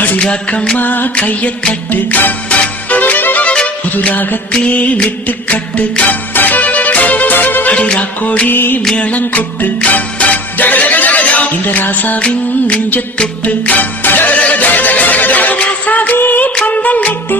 அடிராக்கம்மா கையத்தட்டு புதுராகத்தில் விட்டு கட்டு அடிராக்கோடி மேளங்கொட்டு இந்த ராசாவின் நெஞ்ச தொட்டு ராசாவே பந்தல் நட்டு